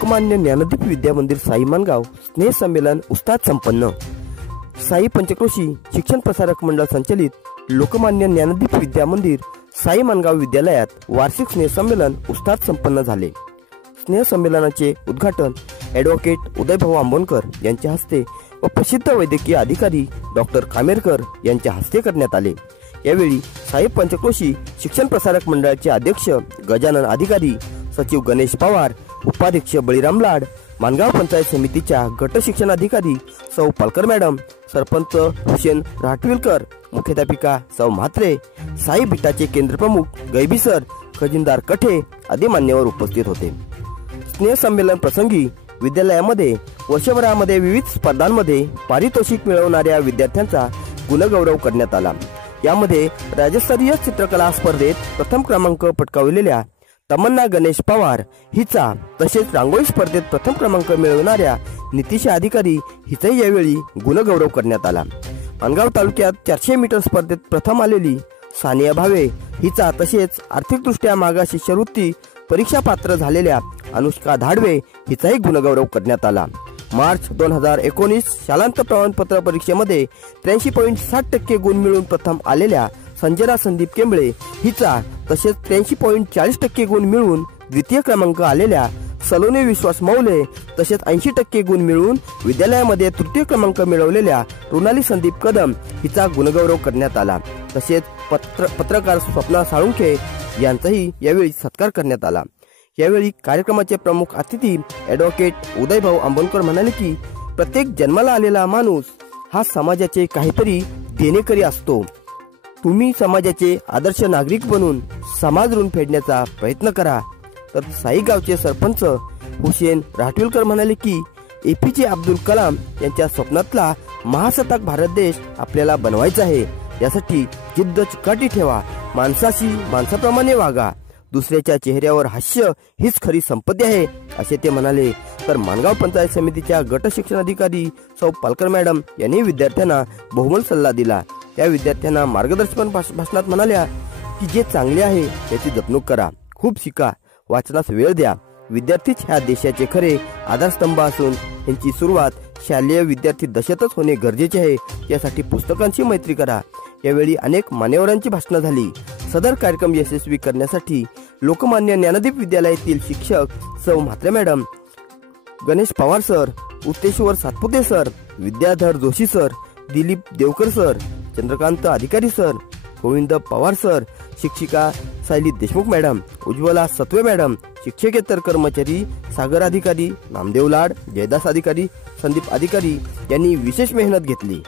लोकमान्य ज्ञानदीप विद्या मंदिर साई मानगाव स्नेह संमेलन उस्ताद संपन्न। साई पंचक्रोशी शिक्षण प्रसारक मंडळ संचलित लोकमान्य ज्ञानदीप विद्या मंदिर साई मानगाव विद्यालयात वार्षिक स्नेह संमेलन उस्ताद संपन्न झाले। स्नेह संमेलनाचे उद्घाटन ॲडव्होकेट उदयभाऊ आंबोनकर यांच्या हस्ते व प्रसिद्ध वैद्यकीय अधिकारी डॉक्टर कामेरकर यांच्या हस्ते करण्यात आले। यावेळी साई पंचक्रोशी शिक्षण प्रसारक मंडळाचे अध्यक्ष गजानन अधिकारी, सचिव गणेश पवार, उपाध्यक्ष बळीराम लाड, मानगाव पंचायत समितीच्या गट शिक्षण अधिकारी सौ पालकर मॅडम, सरपंच हुसेन राठविलकर, मुख्याध्यापिका सौ म्हात्रे, साई बिटाचे केंद्र प्रमुख गैबी सर, खजिनदार कठे आदी मान्यवर उपस्थित होते। स्नेह संमेलन प्रसंगी विद्यालयामध्ये वर्षभरामध्ये विविध स्पर्धांमध्ये पारितोषिक मिळवणाऱ्या विद्यार्थ्यांचा गुणगौरव करण्यात आला। यामध्ये राज्यस्तरीय चित्रकला स्पर्धेत प्रथम क्रमांक पटकावलेल्या तमन्ना गणेश पवार हिचा, तसेच रांगोळी स्पर्धेत प्रथम क्रमांक मिळवणाऱ्या नितिशा अधिकारी हिचाही यावेळी गुणगौरव करण्यात आला। मानगाव तालुक्यात 400 मीटर स्पर्धेत प्रथम आलेली सानिया भावे हिचा, तसेच आर्थिकदृष्ट्या मागास शिष्यवृत्ती परीक्षा पात्र झालेल्या अनुष्का धाडवे हिचाही गुणगौरव करण्यात आला। मार्च 2019 शालांत प्रमाणपत्र परीक्षेमध्ये 83.60% गुण मिळवून प्रथम आलेल्या संजना संदीप केंबळे हिचा, तसेच 83.40% गुण मिळवून द्वितीय क्रमांक आलेल्या सलोनी विश्वास मौले, तसेच 80% गुण मिळवून विद्यालयामध्ये तृतीय क्रमांक मिळवलेल्या रुणाली संदीप कदम हिचा गुणगौरव करण्यात आला। तसेच पत्रकार स्वप्ना साळुंखे यांचाही यावेळी सत्कार करण्यात आला। यावेळी कार्यक्रमाचे प्रमुख अतिथी ॲडव्होकेट उदयभाऊ आंबोनकर म्हणाले की प्रत्येक जन्माला आलेला माणूस हा समाजाचे काहीतरी देणेकरी असतो। तुम्ही समाजाचे आदर्श नागरिक बनून समाज ऋण फेडण्याचा प्रयत्न करा। तर साई गावचे सरपंच हुसेन राठविलकर म्हणाले की APJ अब्दुल कलाम यांच्या स्वप्नातला महासत्ताक भारत देश आपल्याला बनवायचा आहे। यासाठी जिद्द चिकाटी ठेवा, माणसाशी माणसाप्रमाणे वागा, दुसऱ्याच्या चेहऱ्यावर हास्य हीच खरी संपत्ती आहे असे ते म्हणाले। तर मानगाव पंचायत समितीच्या गट शिक्षण अधिकारी सौ पालकर मॅडम यांनी विद्यार्थ्यांना बहुमोल सल्ला दिला। त्या विद्यार्थ्यांना मार्गदर्शन भाषणात म्हणाल्या की जे चांगले आहे त्याची जपणूक करा, खूप शिका, वाचनास वेळ द्या। विद्यार्थीच ह्या देशाचे खरे आधारस्तंभ असून यांची सुरुवात शालेय विद्यार्थी दशेतच होणे गरजेचे आहे। यासाठी पुस्तकांची मैत्री करा। यावेळी अनेक मान्यवरांची भाषणं झाली। सदर कार्यक्रम यशस्वी करण्यासाठी लोकमान्य ज्ञानदीप विद्यालयातील शिक्षक सौ Mhatre madam, Ganesh Pawar sir, Utteshwar Satpute sir, Vidyadhar Joshi sir, Dilip Devkar sir, Chandrakant Adhikari sir, Govind Pawar sir, शिक्षिका सायली देशमुख मॅडम, उज्ज्वला सत्वे मॅडम, शिक्षकेतर कर्मचारी सागर अधिकारी, नामदेव लाड, जयदास अधिकारी, संदीप अधिकारी यांनी विशेष मेहनत घेतली।